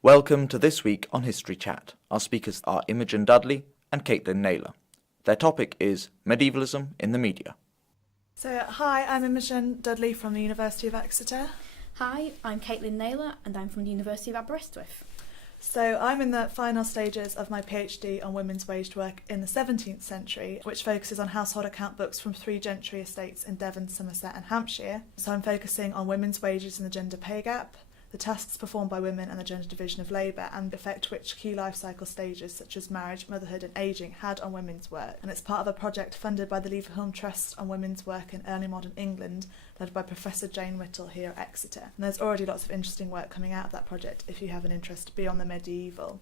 Welcome to This Week on History Chat. Our speakers are Imogene Dudley and Caitlin Naylor. Their topic is Medievalism in the Media. So, hi, I'm Imogene Dudley from the University of Exeter. Hi, I'm Caitlin Naylor and I'm from the University of Aberystwyth. So I'm in the final stages of my PhD on women's waged work in the 17th century, which focuses on household account books from three gentry estates in Devon, Somerset and Hampshire. So I'm focusing on women's wages and the gender pay gap, the tasks performed by women and the gender division of labour, and the effect which key life cycle stages such as marriage, motherhood and ageing had on women's work. And it's part of a project funded by the Leverhulme Trust on women's work in early modern England, led by Professor Jane Whittle here at Exeter. And there's already lots of interesting work coming out of that project if you have an interest beyond the medieval.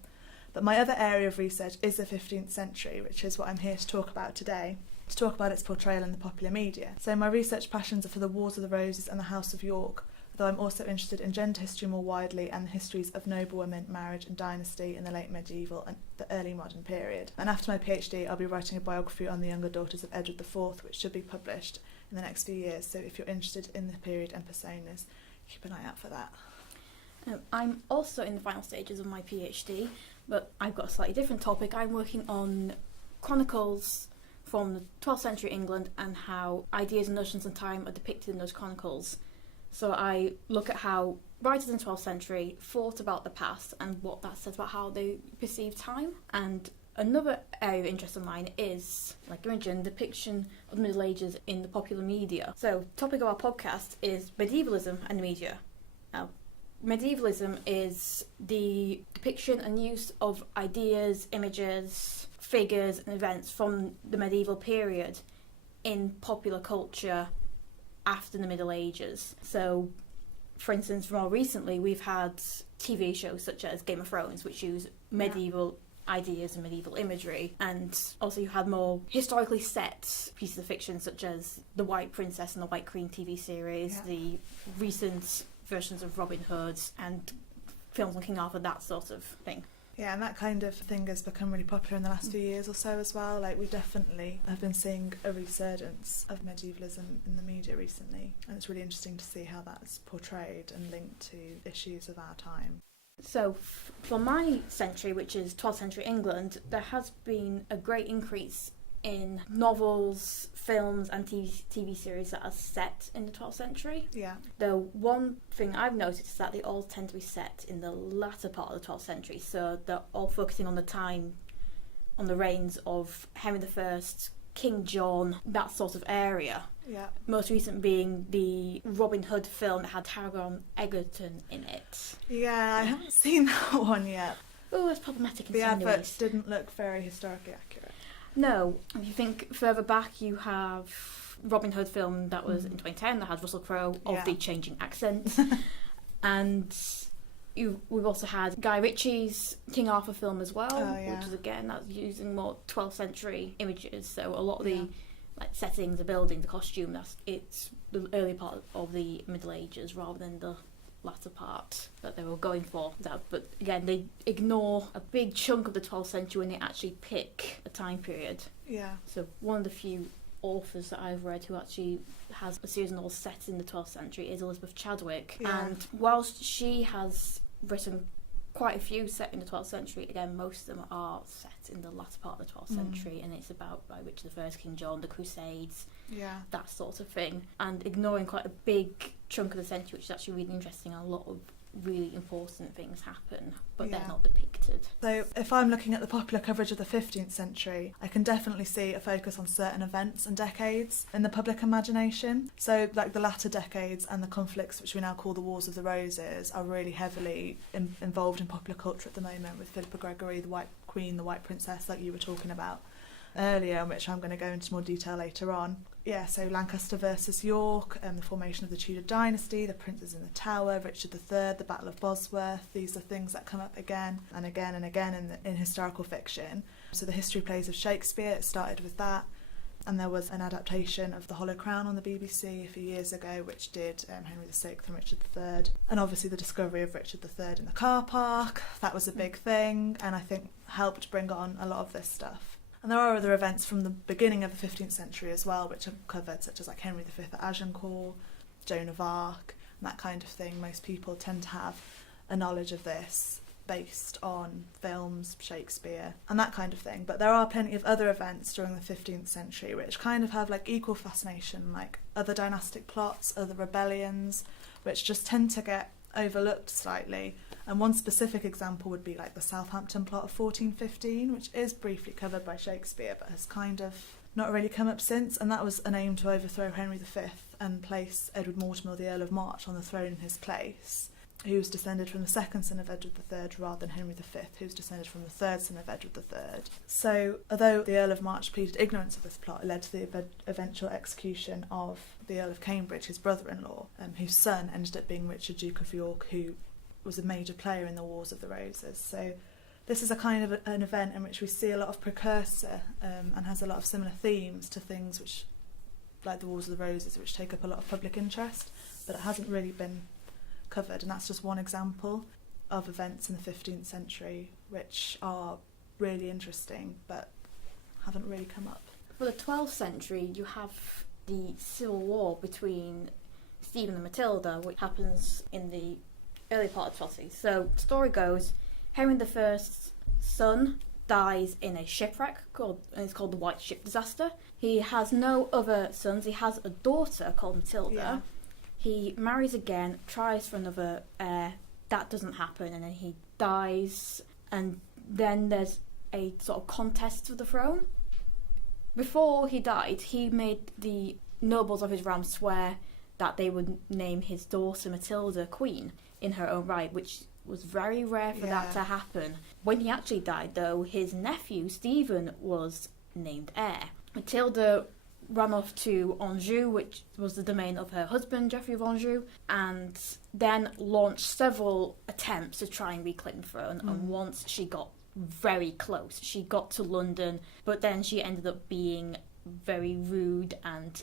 But my other area of research is the 15th century, which is what I'm here to talk about today, to talk about its portrayal in the popular media. So my research passions are for the Wars of the Roses and the House of York, though I'm also interested in gender history more widely and the histories of noblewomen, marriage and dynasty in the late medieval and the early modern period. And after my PhD, I'll be writing a biography on the younger daughters of Edward IV, which should be published in the next few years. So if you're interested in the period and personas, keep an eye out for that. I'm also in the final stages of my PhD, but I've got a slightly different topic. I'm working on chronicles from the 12th century England and how ideas and notions of time are depicted in those chronicles. So I look at how writers in the 12th century thought about the past and what that says about how they perceive time. And another area of interest of mine is, like Imogen, depiction of the Middle Ages in the popular media. So the topic of our podcast is medievalism and the media. Now, medievalism is the depiction and use of ideas, images, figures and events from the medieval period in popular culture after the Middle Ages. So, for instance, more recently, we've had TV shows such as Game of Thrones, which use medieval ideas and medieval imagery, and also you had more historically set pieces of fiction such as The White Princess and the White Queen TV series, the recent versions of Robin Hood, and films on King Arthur, that sort of thing. Yeah, and that kind of thing has become really popular in the last few years or so as well. Like, we definitely have been seeing a resurgence of medievalism in the media recently, and it's really interesting to see how that's portrayed and linked to issues of our time. So, for my century, which is 12th century England, there has been a great increase in novels, films and TV series that are set in the 12th century. Yeah. Though one thing I've noticed is that they all tend to be set in the latter part of the 12th century, so they're all focusing on the time, on the reigns of Henry I, King John, that sort of area. Yeah. Most recent being the Robin Hood film that had Taron Egerton in it. Yeah, I haven't seen that one yet. Oh, it's problematic in the some advert ways. Didn't look very historically accurate. No, if you think further back, you have Robin Hood film that was in 2010 that had Russell Crowe of the changing accent, and we've also had Guy Ritchie's King Arthur film as well, which is again that's using more 12th century images. So a lot of the like settings, the building, the costume, it's the early part of the Middle Ages rather than the latter part that they were going for. But again, they ignore a big chunk of the 12th century when they actually pick a time period. Yeah. So one of the few authors that I've read who actually has a series of novels set in the 12th century is Elizabeth Chadwick. Yeah. And whilst she has written quite a few set in the 12th century, again, most of them are set in the latter part of the 12th century, and it's about Richard I, King John, the Crusades, that sort of thing, and ignoring quite a big chunk of the century, which is actually really interesting, and a lot of really important things happen, but they're not depicted. So if I'm looking at the popular coverage of the 15th century, I can definitely see a focus on certain events and decades in the public imagination. So like the latter decades and the conflicts which we now call the Wars of the Roses are really heavily involved in popular culture at the moment, with Philippa Gregory, the White Queen, the White Princess, like you were talking about earlier, which I'm going to go into more detail later on. Yeah, so Lancaster versus York, the formation of the Tudor dynasty, the Princes in the Tower, Richard III, the Battle of Bosworth. These are things that come up again and again and again in historical fiction. So the history plays of Shakespeare, it started with that. And there was an adaptation of The Hollow Crown on the BBC a few years ago, which did Henry VI and Richard III. And obviously the discovery of Richard III in the car park, that was a big thing, and I think helped bring on a lot of this stuff. And there are other events from the beginning of the 15th century as well, which are covered, such as like Henry V at Agincourt, Joan of Arc, and that kind of thing. Most people tend to have a knowledge of this. based on films, Shakespeare, and that kind of thing. But there are plenty of other events during the 15th century which kind of have like equal fascination, like other dynastic plots, other rebellions, which just tend to get overlooked slightly. And one specific example would be like the Southampton plot of 1415, which is briefly covered by Shakespeare but has kind of not really come up since, and that was an aim to overthrow Henry V and place Edward Mortimer, the Earl of March, on the throne in his place, who was descended from the second son of Edward III rather than Henry V, who was descended from the third son of Edward III. So, although the Earl of March pleaded ignorance of this plot, it led to the eventual execution of the Earl of Cambridge, his brother-in-law, whose son ended up being Richard, Duke of York, who was a major player in the Wars of the Roses. So this is a kind of an event in which we see a lot of precursor and has a lot of similar themes to things which, like the Wars of the Roses, which take up a lot of public interest, but it hasn't really been covered. And that's just one example of events in the 15th century which are really interesting but haven't really come up. For the 12th century, you have the civil war between Stephen and Matilda, which happens in the early part of 12th century. So, the story goes, Henry I's son dies in a shipwreck, it's called the White Ship Disaster. He has no other sons. He has a daughter called Matilda. Yeah. He marries again, tries for another heir. That doesn't happen, and then he dies. And then there's a sort of contest for the throne. Before he died, he made the nobles of his realm swear that they would name his daughter Matilda queen in her own right, which was very rare for that to happen. When he actually died, though, his nephew Stephen was named heir. Matilda ran off to Anjou, which was the domain of her husband, Geoffrey of Anjou, and then launched several attempts to try and reclaim the throne. And once she got very close, she got to London, but then she ended up being very rude and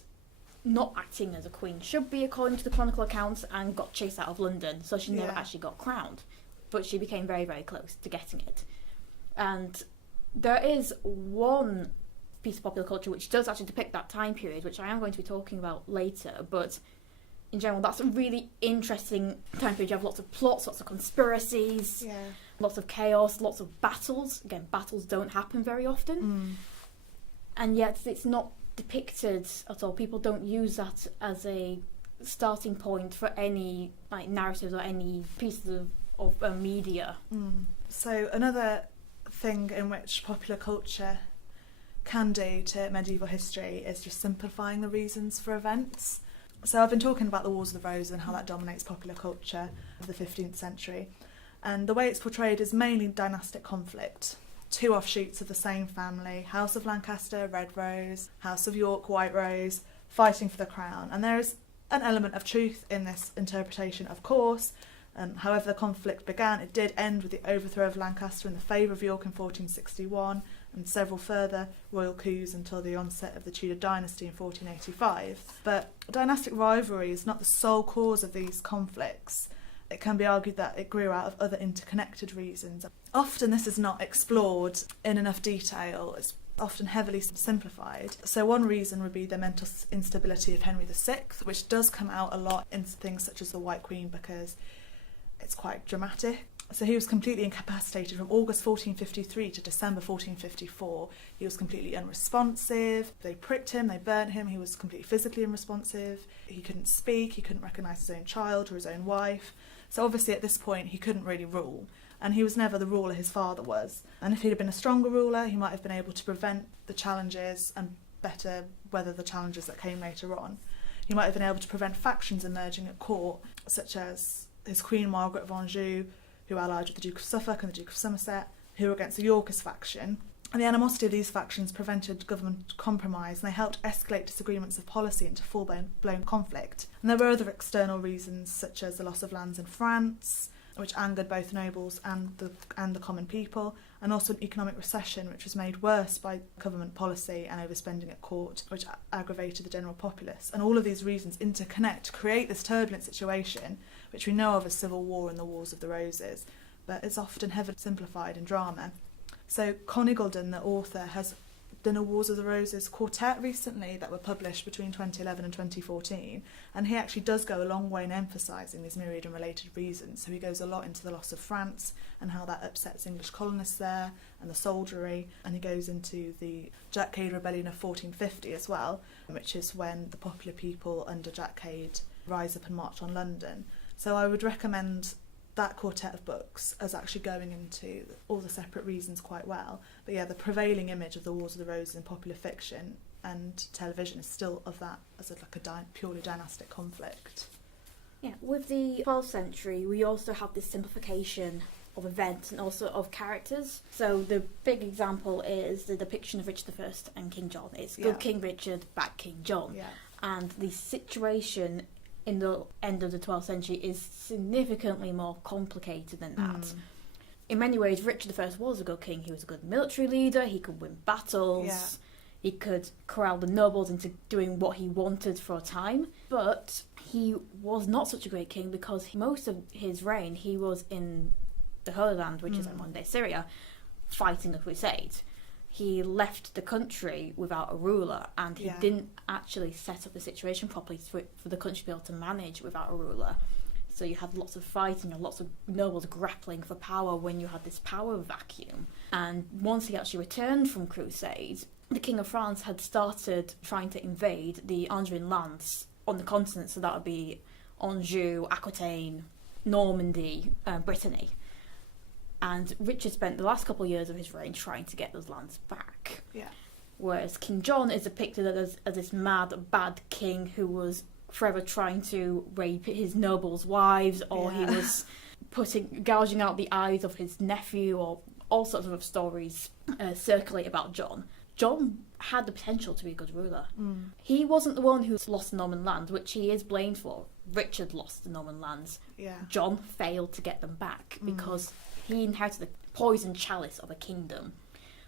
not acting as a queen should be, according to the chronicle accounts, and got chased out of London, so she never actually got crowned. But she became very, very close to getting it. And there is one piece of popular culture which does actually depict that time period, which I am going to be talking about later, but in general, that's a really interesting time period. You have lots of plots, lots of conspiracies, lots of chaos, lots of battles. Again, battles don't happen very often. And yet it's not depicted at all. People don't use that as a starting point for any like narratives or any pieces of media. So another thing in which popular culture can do to medieval history is just simplifying the reasons for events. So I've been talking about the Wars of the Roses and how that dominates popular culture of the 15th century, and the way it's portrayed is mainly dynastic conflict. Two offshoots of the same family, House of Lancaster, Red Rose, House of York, White Rose, fighting for the crown. And there is an element of truth in this interpretation, of course. However the conflict began, it did end with the overthrow of Lancaster in the favour of York in 1461, and several further royal coups until the onset of the Tudor dynasty in 1485. But dynastic rivalry is not the sole cause of these conflicts. It can be argued that it grew out of other interconnected reasons. Often this is not explored in enough detail. It's often heavily simplified. So one reason would be the mental instability of Henry VI, which does come out a lot in things such as the White Queen because it's quite dramatic. So he was completely incapacitated from August 1453 to December 1454. He was completely unresponsive. They pricked him, they burnt him. He was completely physically unresponsive. He couldn't speak, he couldn't recognise his own child or his own wife. So obviously at this point he couldn't really rule, and he was never the ruler his father was. And if he'd have been a stronger ruler, he might have been able to prevent the challenges and better weather the challenges that came later on. He might have been able to prevent factions emerging at court, such as his Queen Margaret of Anjou, who allied with the Duke of Suffolk and the Duke of Somerset, who were against the Yorkist faction. And the animosity of these factions prevented government compromise, and they helped escalate disagreements of policy into full-blown conflict. And there were other external reasons, such as the loss of lands in France, which angered both nobles and the common people, and also an economic recession, which was made worse by government policy and overspending at court, which aggravated the general populace. And all of these reasons interconnect to create this turbulent situation, which we know of as civil war and the Wars of the Roses, but it's often heavily simplified in drama. So Con Iggulden, the author, has done a Wars of the Roses quartet recently that were published between 2011 and 2014, and he actually does go a long way in emphasising these myriad and related reasons. So he goes a lot into the loss of France and how that upsets English colonists there and the soldiery, and he goes into the Jack Cade Rebellion of 1450 as well, which is when the popular people under Jack Cade rise up and march on London. So I would recommend that quartet of books as actually going into all the separate reasons quite well. But yeah, the prevailing image of the Wars of the Roses in popular fiction and television is still of that as a purely dynastic conflict. Yeah, with the 12th century, we also have this simplification of events and also of characters. So the big example is the depiction of Richard I and King John. It's good King Richard, bad King John. Yeah. And the situation in the end of the 12th century is significantly more complicated than that. In many ways, Richard I was a good king. He was a good military leader, he could win battles, he could corral the nobles into doing what he wanted for a time, but he was not such a great king because most of his reign he was in the Holy Land, which is in modern-day Syria, fighting a crusade. He left the country without a ruler, and he didn't actually set up the situation properly for the country to be able to manage without a ruler. So you had lots of fighting and lots of nobles grappling for power when you had this power vacuum. And once he actually returned from crusade, the King of France had started trying to invade the Angevin lands on the continent, so that would be Anjou, Aquitaine, Normandy, Brittany. And Richard spent the last couple of years of his reign trying to get those lands back. Yeah. Whereas King John is depicted as this mad, bad king who was forever trying to rape his nobles' wives, or he was gouging out the eyes of his nephew, or all sorts of stories circulate about John. John had the potential to be a good ruler. He wasn't the one who lost the Norman land, which he is blamed for. Richard lost the Norman lands. Yeah. John failed to get them back because he inherited the poisoned chalice of a kingdom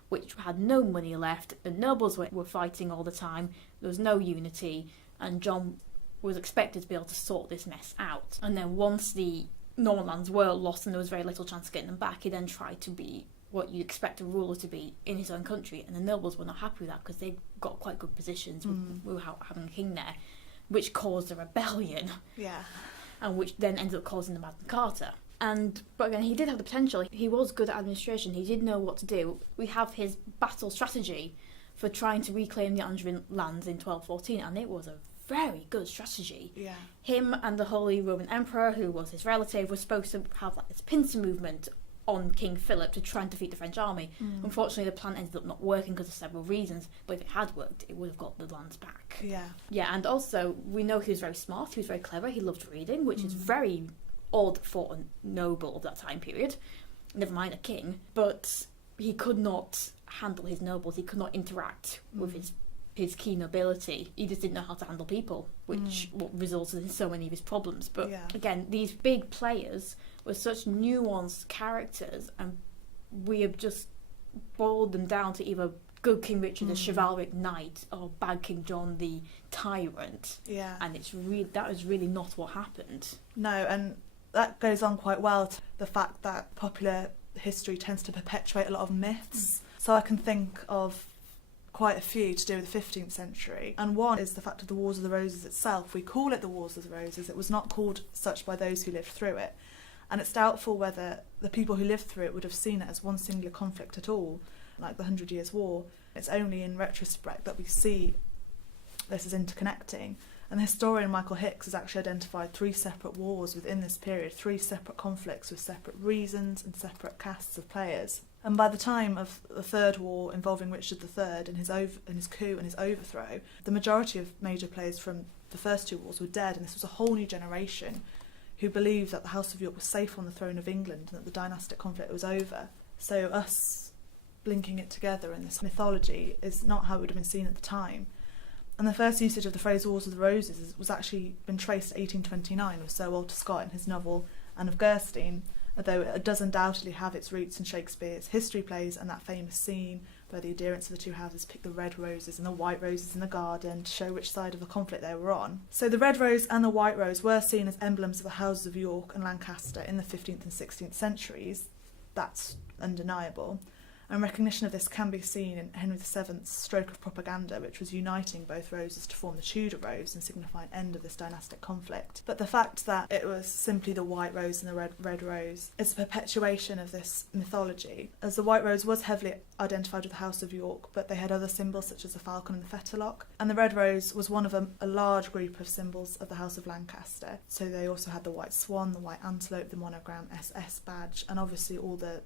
which had no money left. The nobles were fighting all the time. There was no unity, and John was expected to be able to sort this mess out. And then once the Norman lands were lost and there was very little chance of getting them back, he then tried to be what you expect a ruler to be in his own country, and the nobles were not happy with that because they got quite good positions without having a king there, which caused a rebellion. Yeah. And which then ended up causing the Magna Carta. But again, he did have the potential. He was good at administration. He did know what to do. We have his battle strategy for trying to reclaim the Angevin lands in 1214, and it was a very good strategy. Yeah. Him and the Holy Roman Emperor, who was his relative, were supposed to have like this pincer movement on King Philip to try and defeat the French army. Unfortunately, the plan ended up not working because of several reasons, but if it had worked, it would have got the lands back. Yeah, and also, we know he was very smart, he was very clever, he loved reading, which is very odd for a noble of that time period, never mind a king, but he could not handle his nobles, he could not interact with his key nobility. He just didn't know how to handle people, which resulted in so many of his problems. But again, these big players were such nuanced characters, and we have just boiled them down to either good King Richard, the chivalric knight, or bad King John, the tyrant. Yeah. And that is really not what happened. No, and that goes on quite well to the fact that popular history tends to perpetuate a lot of myths. So I can think of quite a few to do with the 15th century, and one is the fact of the Wars of the Roses itself. We call it the Wars of the Roses. It was not called such by those who lived through it, and it's doubtful whether the people who lived through it would have seen it as one singular conflict at all, like the 100 Years' War. It's only in retrospect that we see this as interconnecting, and the historian Michael Hicks has actually identified 3 separate wars within this period, 3 separate conflicts with separate reasons and separate castes of players. And by the time of the Third War involving Richard III and his coup and his overthrow, the majority of major players from the first 2 wars were dead, and this was a whole new generation who believed that the House of York was safe on the throne of England and that the dynastic conflict was over. So us linking it together in this mythology is not how it would have been seen at the time. And the first usage of the phrase Wars of the Roses was actually been traced to 1829 with Sir Walter Scott in his novel Anne of Gerstein, although it does undoubtedly have its roots in Shakespeare's history plays and that famous scene where the adherents of the 2 houses picked the red roses and the white roses in the garden to show which side of the conflict they were on. So the red rose and the white rose were seen as emblems of the houses of York and Lancaster in the 15th and 16th centuries. That's undeniable. And recognition of this can be seen in Henry VII's stroke of propaganda, which was uniting both roses to form the Tudor rose and signify an end of this dynastic conflict. But the fact that it was simply the white rose and the red rose is a perpetuation of this mythology, as the white rose was heavily identified with the House of York, but they had other symbols such as the falcon and the fetterlock. And the red rose was one of a large group of symbols of the House of Lancaster. So they also had the white swan, the white antelope, the monogram SS badge, and obviously all the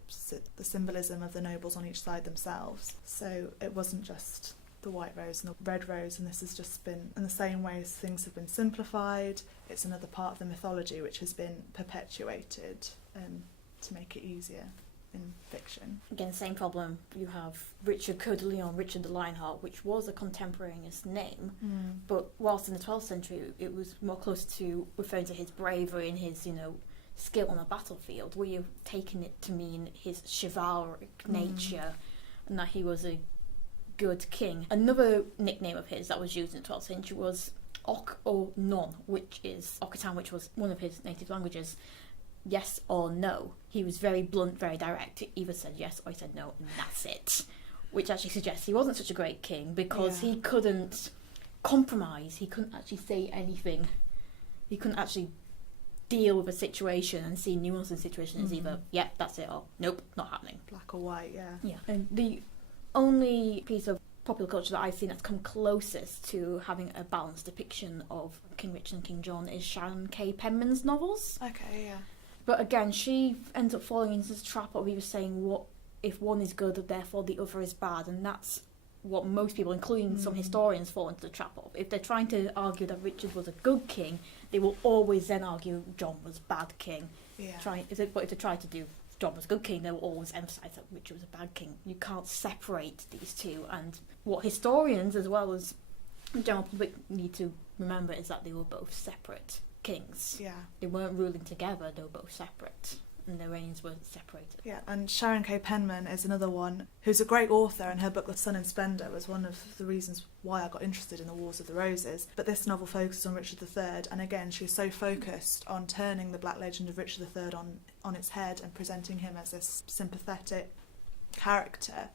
symbolism of the nobles on each side themselves. So it wasn't just the white rose and the red rose, and this has just been, in the same way as things have been simplified, it's another part of the mythology which has been perpetuated to make it easier in fiction. Again, same problem. You have Richard Coeur de Lion, Richard the Lionheart, which was a contemporaneous name, but whilst in the 12th century it was more close to referring to his bravery and his, skill on a battlefield, where you've taken it to mean his chivalric nature and that he was a good king. Another nickname of his that was used in the 12th century was Oc or Non, which is Occitan, which was one of his native languages. Yes or no. He was very blunt, very direct. He either said yes or he said no, and that's it. Which actually suggests he wasn't such a great king because he couldn't compromise. He couldn't actually say anything. He couldn't actually deal with a situation and see nuance in the situation as either, that's it, or nope, not happening. Black or white, yeah. And the only piece of popular culture that I've seen that's come closest to having a balanced depiction of King Richard and King John is Sharon K. Penman's novels. Okay, yeah. But again, she ends up falling into this trap of either saying what if one is good, therefore the other is bad, and that's what most people, including some historians, fall into the trap of. If they're trying to argue that Richard was a good king, they will always then argue John was a bad king. Yeah. But if they try to do John was a good king, they will always emphasise that Richard was a bad king. You can't separate these two, and what historians as well as the general public need to remember is that they were both separate kings. Yeah. They weren't ruling together, they were both separate, and their reigns were separated. Yeah, and Sharon K. Penman is another one who's a great author, and her book The Sun and Splendour was one of the reasons why I got interested in the Wars of the Roses. But this novel focuses on Richard III, and again she's so focused on turning the black legend of Richard III on its head and presenting him as this sympathetic character,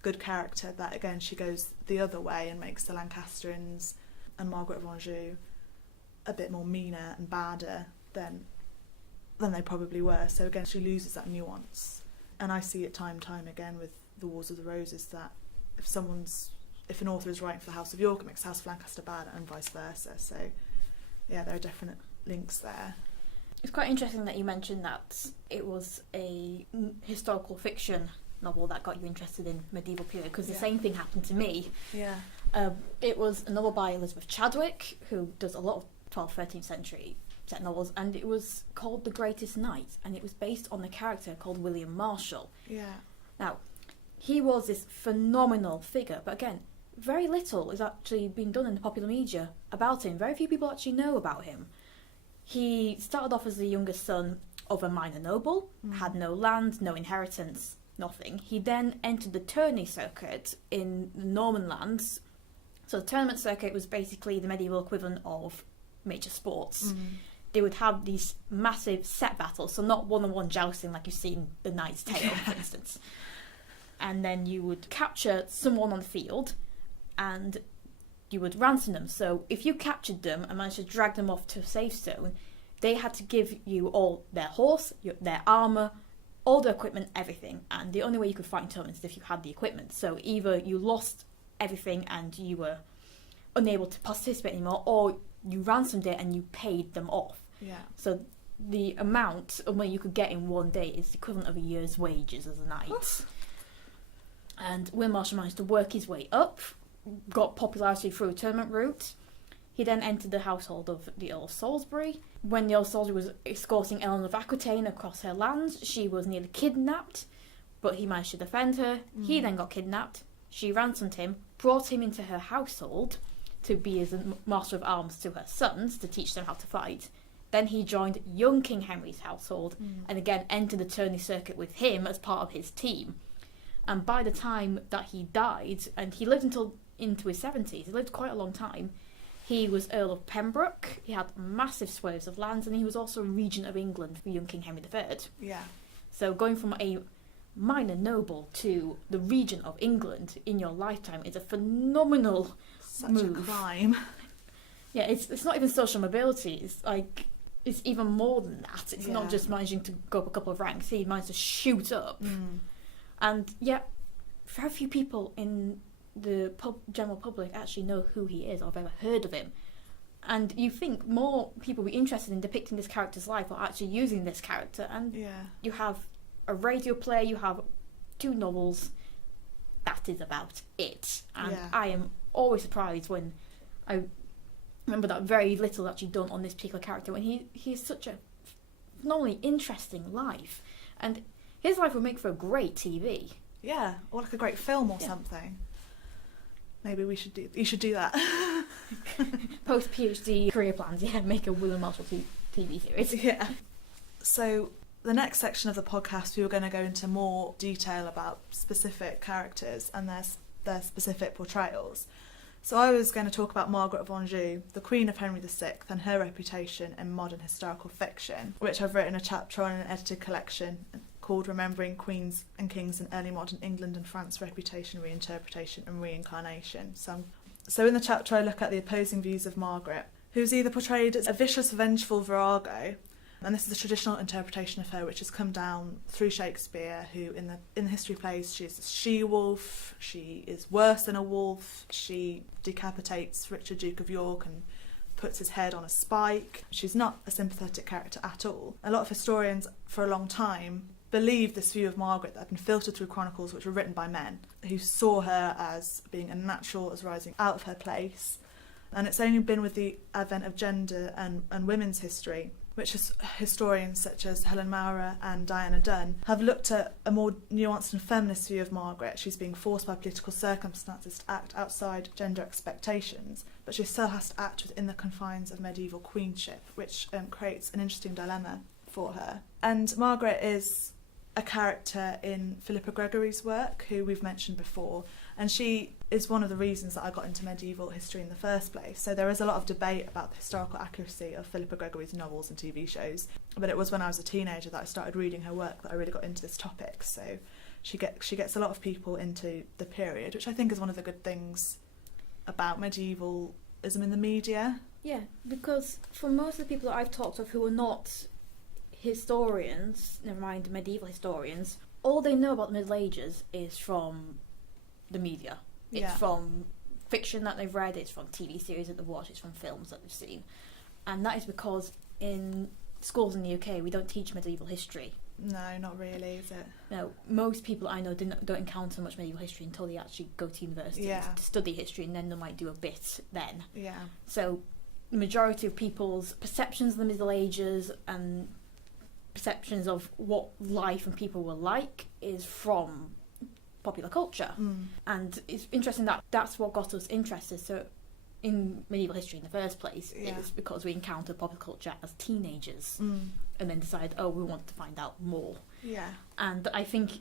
good character, that again she goes the other way and makes the Lancastrians and Margaret of Anjou a bit more meaner and badder than they probably were. So again, she loses that nuance. And I see it time and time again with the Wars of the Roses that if an author is writing for the House of York, it makes the House of Lancaster bad, and vice versa. So yeah, there are definite links there. It's quite interesting that you mentioned that it was a historical fiction novel that got you interested in medieval period, because the same thing happened to me. Yeah. It was a novel by Elizabeth Chadwick, who does a lot of 12th, 13th century set novels, and it was called The Greatest Knight, and it was based on a character called William Marshall. Yeah. Now, he was this phenomenal figure, but again, very little is actually being done in the popular media about him. Very few people actually know about him. He started off as the youngest son of a minor noble, had no land, no inheritance, nothing. He then entered the tourney circuit in the Norman lands. So the tournament circuit was basically the medieval equivalent of major sports. They would have these massive set battles, so not one-on-one jousting like you see in The Knight's Tale, for instance. And then you would capture someone on the field, and you would ransom them. So if you captured them and managed to drag them off to a safe zone, they had to give you all their horse, their armour, all their equipment, everything. And the only way you could fight in tournaments is if you had the equipment. So either you lost everything and you were unable to participate anymore, or you ransomed it and you paid them off. Yeah. So the amount of money you could get in one day is the equivalent of a year's wages as a knight. Oof. And Will Marshall managed to work his way up, got popularity through a tournament route. He then entered the household of the Earl of Salisbury. When the Earl of Salisbury was escorting Eleanor of Aquitaine across her lands, she was nearly kidnapped, but he managed to defend her. He then got kidnapped. She ransomed him, brought him into her household to be as a master of arms to her sons, to teach them how to fight. Then he joined young King Henry's household and again entered the tourney circuit with him as part of his team. And by the time that he died, and he lived until into his 70s, he lived quite a long time, he was Earl of Pembroke, he had massive swathes of lands, and he was also regent of England for young King Henry III. Yeah. So going from a minor noble to the region of England in your lifetime is a phenomenal Such move. a climb. Yeah, it's not even social mobility. It's like it's even more than that. It's not just managing to go up a couple of ranks. He managed to shoot up, and yet very few people in the general public actually know who he is or have ever heard of him. And you think more people will be interested in depicting this character's life or actually using this character. And you have a radio play, you have 2 novels. That is about it. And I am always surprised when I remember that very little actually done on this particular character, when he's such a phenomenally interesting life. And his life would make for a great TV. Yeah, or like a great film or something. Maybe you should do that. Post PhD career plans, make a William Marshall TV series. Yeah. So the next section of the podcast, we were going to go into more detail about specific characters and their specific portrayals. So I was going to talk about Margaret of Anjou, the Queen of Henry VI, and her reputation in modern historical fiction, which I've written a chapter on in an edited collection called Remembering Queens and Kings in Early Modern England and France, Reputation, Reinterpretation and Reincarnation. So in the chapter I look at the opposing views of Margaret, who's either portrayed as a vicious, vengeful virago, and this is the traditional interpretation of her which has come down through Shakespeare, who in the history plays she's a she-wolf, she is worse than a wolf, she decapitates Richard Duke of York and puts his head on a spike. She's not a sympathetic character at all. A lot of historians for a long time believed this view of Margaret that had been filtered through chronicles which were written by men, who saw her as being unnatural, as rising out of her place. And it's only been with the advent of gender and women's history, which historians such as Helen Maurer and Diana Dunn have looked at a more nuanced and feminist view of Margaret. She's being forced by political circumstances to act outside gender expectations, but she still has to act within the confines of medieval queenship, which creates an interesting dilemma for her. And Margaret is a character in Philippa Gregory's work, who we've mentioned before, and she is one of the reasons that I got into medieval history in the first place. So there is a lot of debate about the historical accuracy of Philippa Gregory's novels and TV shows, but it was when I was a teenager that I started reading her work that I really got into this topic. So she gets a lot of people into the period, which I think is one of the good things about medievalism in the media. Yeah, because for most of the people that I've talked of who are not historians, never mind medieval historians, all they know about the Middle Ages is from the media. It's from fiction that they've read, it's from TV series that they've watched, it's from films that they've seen. And that is because in schools in the UK we don't teach medieval history. No, not really, is it? No, most people I know don't encounter much medieval history until they actually go to university to study history, and then they might do a bit then. Yeah. So the majority of people's perceptions of the Middle Ages and perceptions of what life and people were like is from popular culture. And it's interesting that that's what got us interested in medieval history in the first place. It's because we encountered popular culture as teenagers and then decided, we want to find out more. And I think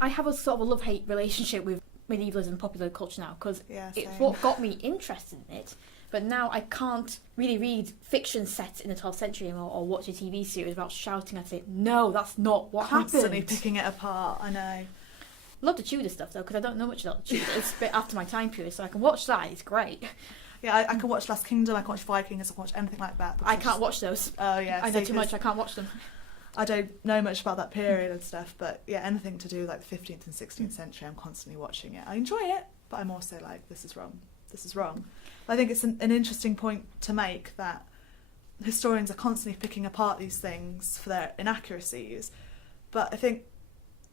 I have a sort of a love-hate relationship with medievalism and popular culture now, because it's what got me interested in it. But now I can't really read fiction set in the 12th century anymore, or watch a TV series about shouting at it. No, that's not what happened. Constantly picking it apart, I know. Love the Tudor stuff though, because I don't know much about the Tudors, but after my time period, so I can watch that. It's great. Yeah, I can watch Last Kingdom, I can watch Vikings, I can watch anything like that. I can't watch those. Oh yeah, I know too much. I can't watch them. I don't know much about that period and stuff, but yeah, anything to do with like the 15th and 16th century, I'm constantly watching it. I enjoy it, but I'm also like, this is wrong. This is wrong. I think it's an interesting point to make, that historians are constantly picking apart these things for their inaccuracies, but I think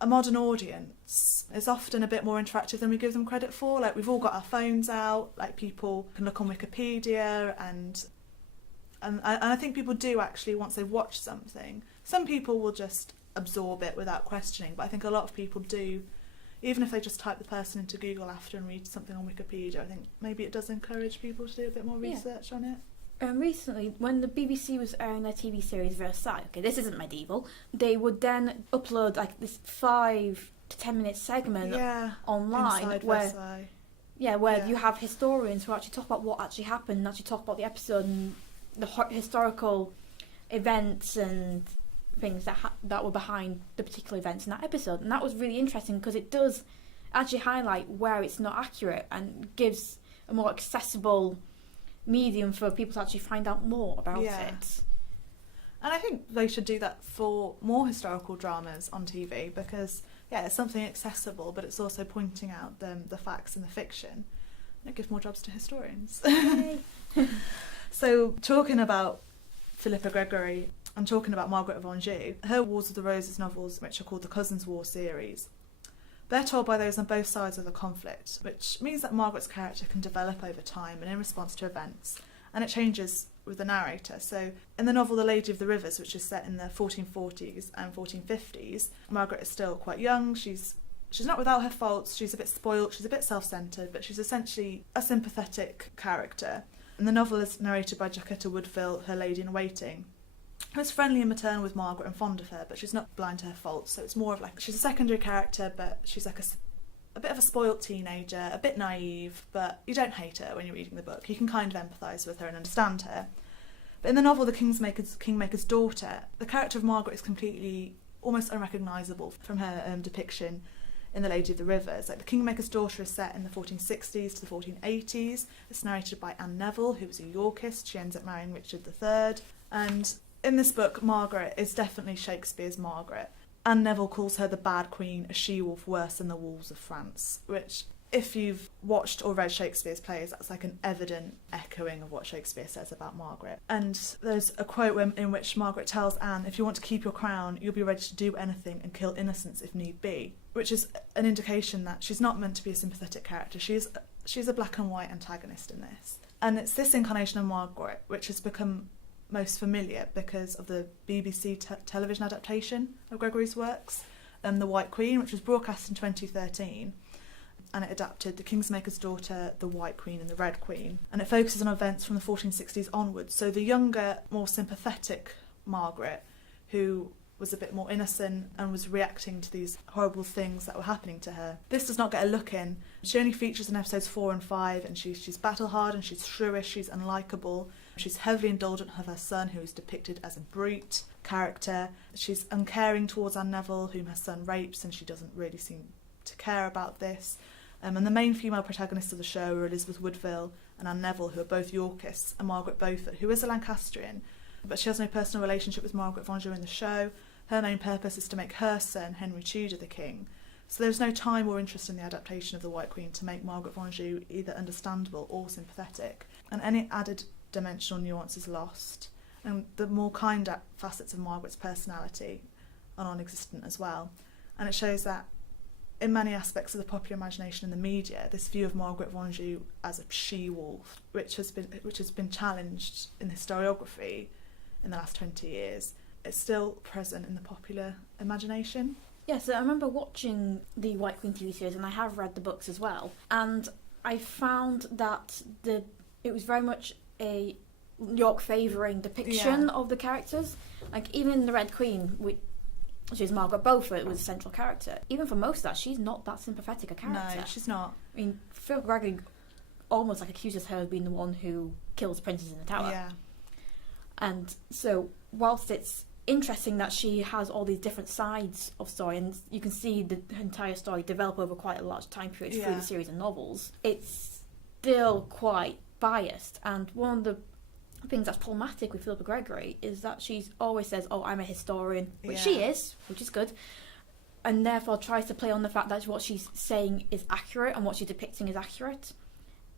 a modern audience is often a bit more interactive than we give them credit for. Like, we've all got our phones out, like people can look on Wikipedia, and I think people do actually, once they've watched something, some people will just absorb it without questioning, but I think a lot of people do. Even if they just type the person into Google after and read something on Wikipedia, I think maybe it does encourage people to do a bit more research on it. Recently, when the BBC was airing their TV series Versailles, this isn't medieval, they would then upload like this 5 to 10 minute segment online inside where Versailles. where you have historians who actually talk about what actually happened, and actually talk about the episode and the historical events and things that were behind the particular events in that episode. And that was really interesting because it does actually highlight where it's not accurate and gives a more accessible medium for people to actually find out more about it. And I think they should do that for more historical dramas on TV because, it's something accessible, but it's also pointing out the facts and the fiction. And it gives more jobs to historians. So, talking about Philippa Gregory and talking about Margaret of Anjou, her Wars of the Roses novels, which are called the Cousins' War series, they're told by those on both sides of the conflict, which means that Margaret's character can develop over time and in response to events, and it changes with the narrator. So in the novel The Lady of the Rivers, which is set in the 1440s and 1450s, Margaret is still quite young, she's not without her faults, she's a bit spoilt, she's a bit self-centred, but she's essentially a sympathetic character. And the novel is narrated by Jacquetta Woodville, her lady-in-waiting, who's friendly and maternal with Margaret and fond of her, but she's not blind to her faults, so it's more of like, she's a secondary character, but she's like a bit of a spoilt teenager, a bit naive, but you don't hate her when you're reading the book. You can kind of empathise with her and understand her. But in the novel The Kingmaker's Daughter, the character of Margaret is completely, almost unrecognisable from her depiction in The Lady of the Rivers. Like, The Kingmaker's Daughter is set in the 1460s to the 1480s. It's narrated by Anne Neville, who was a Yorkist. She ends up marrying Richard III. And in this book, Margaret is definitely Shakespeare's Margaret. Anne Neville calls her the bad queen, a she-wolf worse than the wolves of France, which, if you've watched or read Shakespeare's plays, that's like an evident echoing of what Shakespeare says about Margaret. And there's a quote in which Margaret tells Anne, if you want to keep your crown, you'll be ready to do anything and kill innocents if need be, which is an indication that she's not meant to be a sympathetic character. She's a black and white antagonist in this. And it's this incarnation of Margaret which has become most familiar because of the BBC television adaptation of Gregory's works, The White Queen, which was broadcast in 2013, and it adapted The Kingmaker's Daughter, The White Queen and The Red Queen, and it focuses on events from the 1460s onwards. So the younger, more sympathetic Margaret, who was a bit more innocent and was reacting to these horrible things that were happening to her. This does not get a look in. She only features in episodes 4 and 5, and she's battle-hardened, she's shrewish, she's unlikable. She's heavily indulgent of her son, who is depicted as a brute character. She's uncaring towards Anne Neville, whom her son rapes, and she doesn't really seem to care about this. And the main female protagonists of the show are Elizabeth Woodville and Anne Neville, who are both Yorkists, and Margaret Beaufort, who is a Lancastrian, but she has no personal relationship with Margaret of Anjou in the show. Her main purpose is to make her son, Henry Tudor, the king. So there's no time or interest in the adaptation of The White Queen to make Margaret of Anjou either understandable or sympathetic, and any added dimensional nuance is lost, and the more kind facets of Margaret's personality are non-existent as well. And it shows that in many aspects of the popular imagination and the media, this view of Margaret of Anjou as a she-wolf, which has been challenged in historiography in the last 20 years, it's still present in the popular imagination. Yeah, so I remember watching the White Queen TV series, and I have read the books as well, and I found that it was very much a York favouring depiction of the characters. Like, even in The Red Queen, which is Margaret Beaufort, was a central character. Even for most of that, she's not that sympathetic a character. No, she's not. I mean, Philippa Gregory almost like accuses her of being the one who kills princes in the tower. Yeah. And so, whilst it's interesting that she has all these different sides of story, and you can see the entire story develop over quite a large time period through the series of novels, it's still quite biased. And one of the things that's problematic with Philippa Gregory is that she always says, oh, I'm a historian, which she is, which is good, and therefore tries to play on the fact that what she's saying is accurate and what she's depicting is accurate,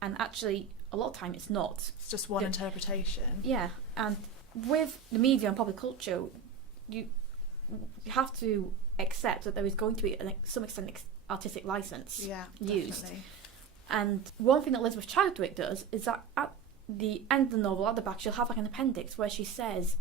and actually a lot of time it's not. It's just one interpretation. Yeah, and with the media and popular culture, you have to accept that there is going to be, to some extent, artistic license used. Definitely. And one thing that Elizabeth Chadwick does is that at the end of the novel, at the back, she'll have like an appendix where she says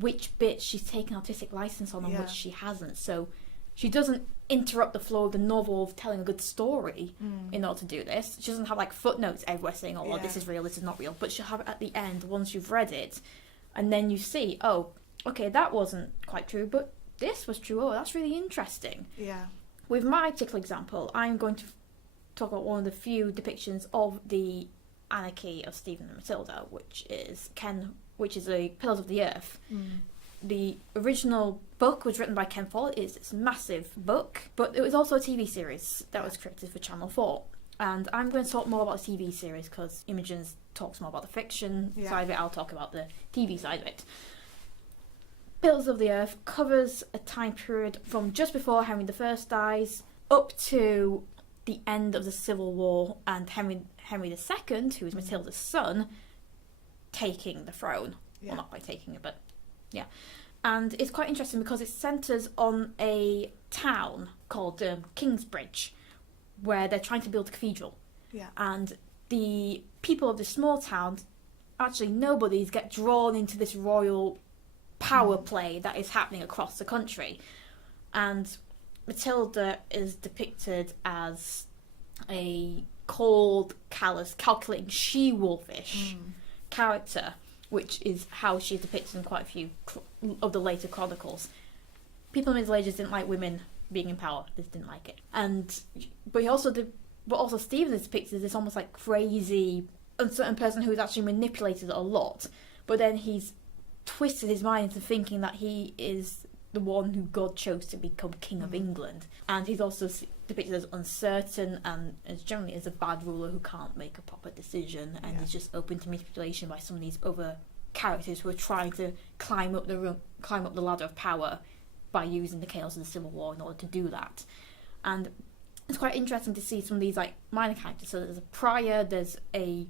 which bits she's taken artistic license on and which she hasn't. So she doesn't interrupt the flow of the novel of telling a good story in order to do this. She doesn't have like footnotes everywhere saying, oh, well, this is real, this is not real. But she'll have it at the end once you've read it. And then you see, oh, okay, that wasn't quite true, but this was true. Oh, that's really interesting. Yeah. With my particular example, I'm going to talk about one of the few depictions of the anarchy of Stephen and Matilda, which is a Pillars of the Earth. the original book was written by Ken Follett. It's a massive book, but it was also a TV series that was created for Channel 4. And I'm going to talk more about the TV series because Imogen talks more about the fiction side of it. I'll talk about the TV side of it. Pillars of the Earth covers a time period from just before Henry I dies up to the end of the Civil War and Henry II, who is Matilda's son, taking the throne. Yeah. Well, not by taking it, but yeah. And it's quite interesting because it centres on a town called Kingsbridge, where they're trying to build a cathedral. Yeah. And the people of this small town, actually nobodies, get drawn into this royal power play that is happening across the country. And Matilda is depicted as a cold, callous, calculating she-wolfish character, which is how she's depicted in quite a few of the later chronicles. People in the Middle Ages didn't like women being in power. They didn't like it. But also Stephen is depicted as this almost like crazy, uncertain person who's actually manipulated a lot. But then he's twisted his mind into thinking that he is the one who God chose to become King of England. And he's also depicted as uncertain and as generally as a bad ruler who can't make a proper decision and is just open to manipulation by some of these other characters who are trying to climb up the ladder of power by using the chaos of the Civil War in order to do that. And it's quite interesting to see some of these like minor characters. So there's a prior, there's a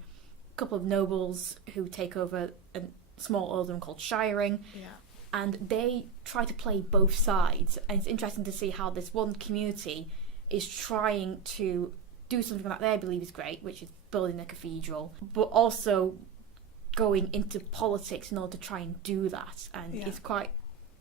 couple of nobles who take over a small earldom called Shiring, and they try to play both sides. And it's interesting to see how this one community is trying to do something that they believe is great, which is building a cathedral, but also going into politics in order to try and do that. And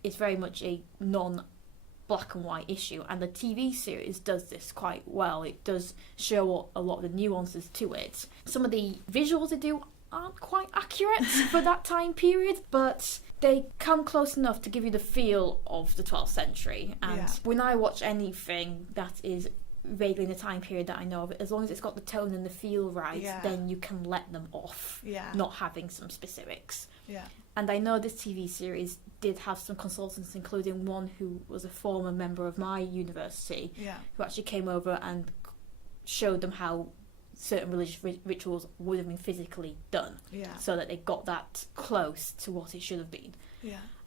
it's very much a non-black and white issue, and the TV series does this quite well. It does show a lot of the nuances to it. Some of the visuals they do aren't quite accurate for that time period, but they come close enough to give you the feel of the 12th century. And when I watch anything that is vaguely in the time period that I know of, as long as it's got the tone and the feel right, then you can let them off, not having some specifics. And I know this TV series did have some consultants, including one who was a former member of my university, who actually came over and showed them how certain religious rituals would have been physically done, so that they got that close to what it should have been.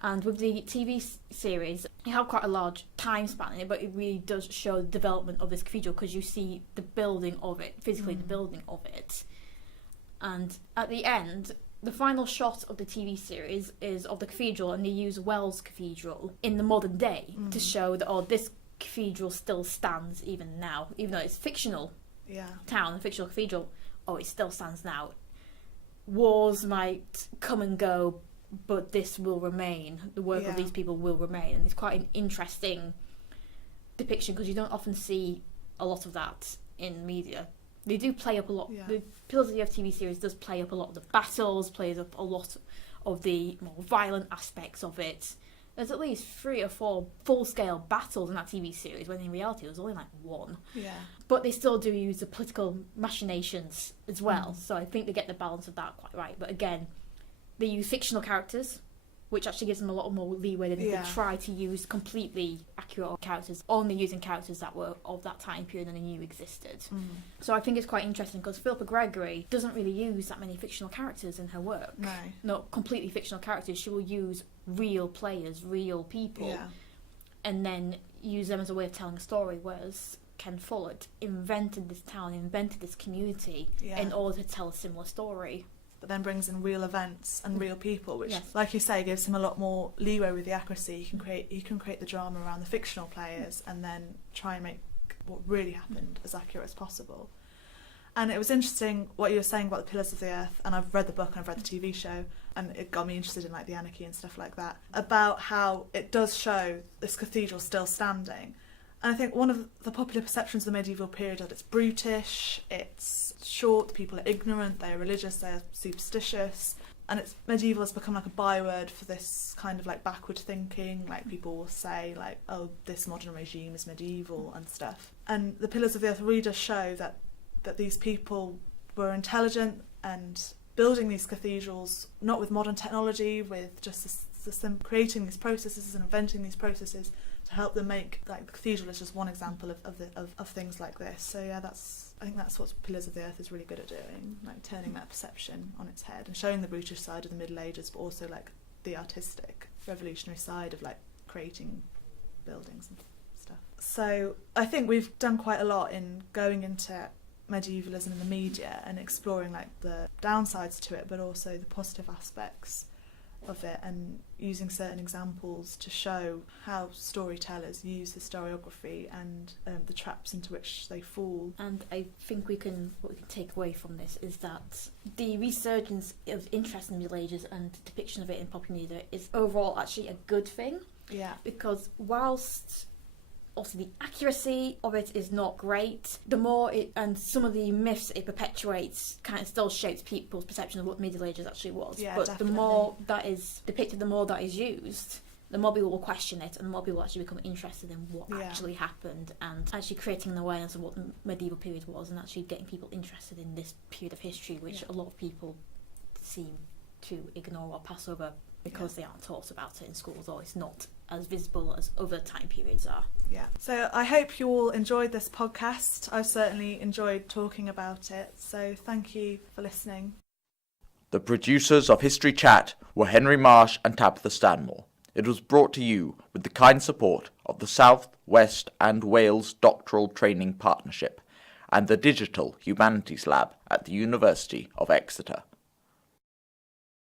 And with the TV series, you have quite a large time span in it, but it really does show the development of this cathedral because you see the building of it, physically the building of it. And at the end, the final shot of the TV series is of the cathedral, and they use Wells Cathedral in the modern day to show that, this cathedral still stands even now, even though it's fictional town, a fictional cathedral, it still stands now. Wars might come and go, but this will remain. The work of these people will remain, and it's quite an interesting depiction because you don't often see a lot of that in media. They do play up a lot. The Pillars of the Earth TV series does play up a lot of the battles, plays up a lot of the more violent aspects of it. There's at least 3 or 4 full-scale battles in that TV series, when in reality there's only like 1. But they still do use the political machinations as well, so I think they get the balance of that quite right. But again, they use fictional characters, which actually gives them a lot more leeway than if they try to use completely accurate characters, only using characters that were of that time period and they knew existed. So I think it's quite interesting because Philippa Gregory doesn't really use that many fictional characters in her work. Not completely fictional characters. She will use real players, real people, and then use them as a way of telling a story, whereas Ken Follett invented this town, invented this community in order to tell a similar story. But then brings in real events and real people, which, like you say, gives him a lot more leeway with the accuracy. You can create the drama around the fictional players and then try and make what really happened as accurate as possible. And it was interesting what you were saying about the Pillars of the Earth, and I've read the book and I've read the TV show, and it got me interested in like the anarchy and stuff like that, about how it does show this cathedral still standing. And I think one of the popular perceptions of the medieval period is that it's brutish, it's short, people are ignorant, they're religious, they're superstitious, and medieval has become like a byword for this kind of like backward thinking. Like people will say like, this modern regime is medieval and stuff. And the Pillars of the Earth really does show that these people were intelligent and building these cathedrals, not with modern technology, with just a creating these processes and inventing these processes to help them make, like the cathedral is just one example of things like this. So yeah, I think that's what Pillars of the Earth is really good at doing, like turning that perception on its head and showing the brutish side of the Middle Ages, but also like the artistic, revolutionary side of like creating buildings and stuff. So I think we've done quite a lot in going into medievalism in the media and exploring like the downsides to it, but also the positive aspects of it, and using certain examples to show how storytellers use historiography and the traps into which they fall. And I think what we can take away from this is that the resurgence of interest in the Middle Ages and depiction of it in popular media is overall actually a good thing. Yeah. Because whilst also the accuracy of it is not great, the more it, and some of the myths it perpetuates kind of still shapes people's perception of what Middle Ages actually was. Yeah, but definitely. the more that is depicted, the more that is used, the more people will question it, and the more people will actually become interested in what actually happened, and actually creating an awareness of what the medieval period was, and actually getting people interested in this period of history, which a lot of people seem to ignore or pass over because they aren't taught about it in schools, or it's not as visible as other time periods are. Yeah. So I hope you all enjoyed this podcast. I've certainly enjoyed talking about it. So thank you for listening. The producers of History Chat were Henry Marsh and Tabitha Stanmore. It was brought to you with the kind support of the South, West and Wales Doctoral Training Partnership and the Digital Humanities Lab at the University of Exeter.